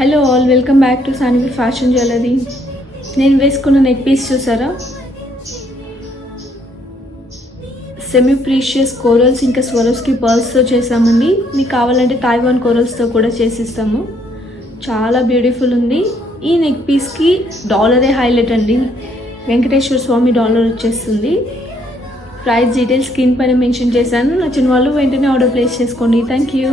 Hello all, welcome back to Sanvi fashion jewellery. నేను వేసుకున్న neck piece చూసారా? సెమీ ప్రీషియస్ కోరల్స్ ఇంకా స్వరోస్కి పర్ల్స్తో చేసామండి. మీకు కావాలంటే తైవాన్ కోరల్స్తో కూడా చేసిస్తాము. చాలా బ్యూటిఫుల్ ఉంది. ఈ నెక్ పీస్కి డాలరే హైలైట్ అండి. వెంకటేశ్వర స్వామి డాలర్ వచ్చేస్తుంది. ప్రైస్ డీటెయిల్స్ స్క్రీన్ పైన మెన్షన్ చేశాను. నచ్చిన వాళ్ళు వెంటనే ఆర్డర్ ప్లేస్ చేసుకోండి. Thank you.